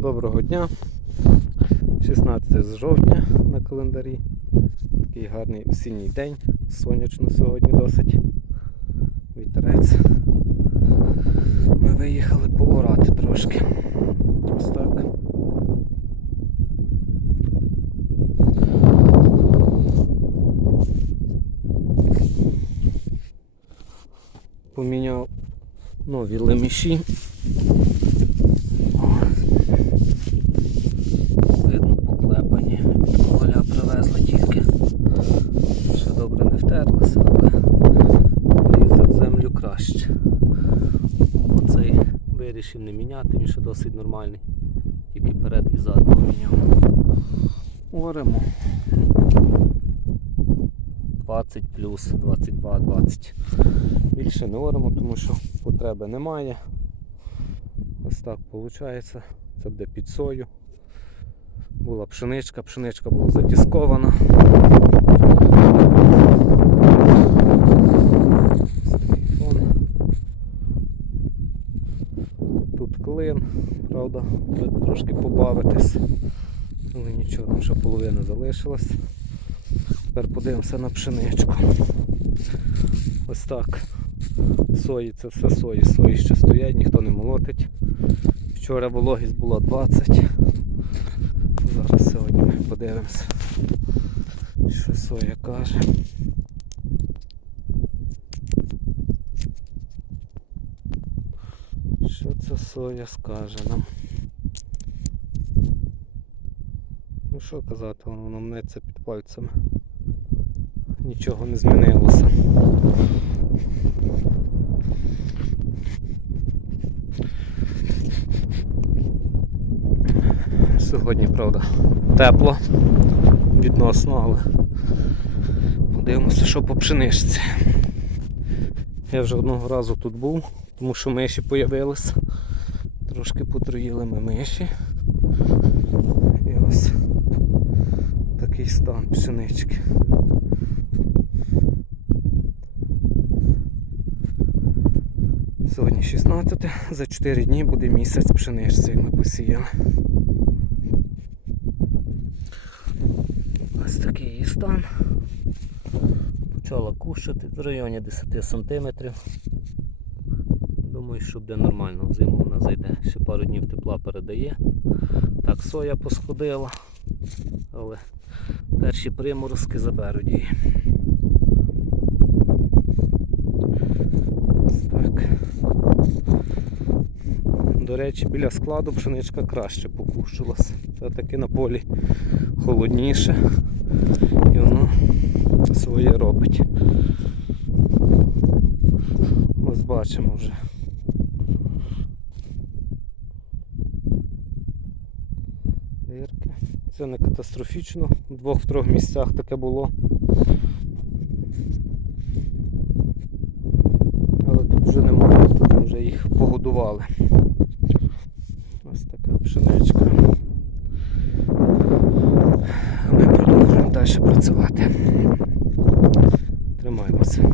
Доброго дня. 16 з жовтня на календарі. Такий гарний осінній день. Сонячно сьогодні досить. Вітерець. Ми виїхали поорати трошки. Ось так. Поміняв нові леміші. Видно поклепані. Коля привезли тільки. Ще добре не втерлося, але лізе в краще. Оцей вирішив не міняти, він ще досить нормальний. Тільки перед і зад поміняв. Оремо. 20 плюс, 22, 20. Більше не оремо, тому що потреби немає. Ось так виходить. Це буде під сою. Була пшеничка, пшеничка була задіскована. Ось такий фон. Тут правда, тут трошки побавитись. Але нічого, там ще половина залишилась. Тепер подивимося на пшеничку. Ось так. Сої це все сої. Сої ще стоять, ніхто не молотить. Вчора вологість була 20. Зараз сьогодні ми подивимося, що соя каже. Що це соя скаже нам? Ну що казати, воно воно мнеться під пальцями. Нічого не змінилося. Сьогодні, правда, тепло відносно, але подивимося, що по пшеничці. Я вже одного разу тут був, тому що миші появилися. Трошки потруїли ми миші. І ось такий стан пшенички. Сьогодні 16, за 4 дні буде місяць пшеничці, як ми посіяли. Ось такий її стан. Почала кущати в районі 10 см. Думаю, що буде нормально, взиму вона зайде. Ще пару днів тепла передає. Так, соя посходила, але перші приморозки заберуть її. Так. До речі, біля складу пшеничка краще покущилась. Це таки на полі холодніше і воно своє робить. Ось бачимо вже. Дирки. Це не катастрофічно, в двох-трьох місцях таке було. Але тут вже немає, тут вже їх погодували. Ось така пшеничка. Ми продовжуємо далі працювати. Тримаємося.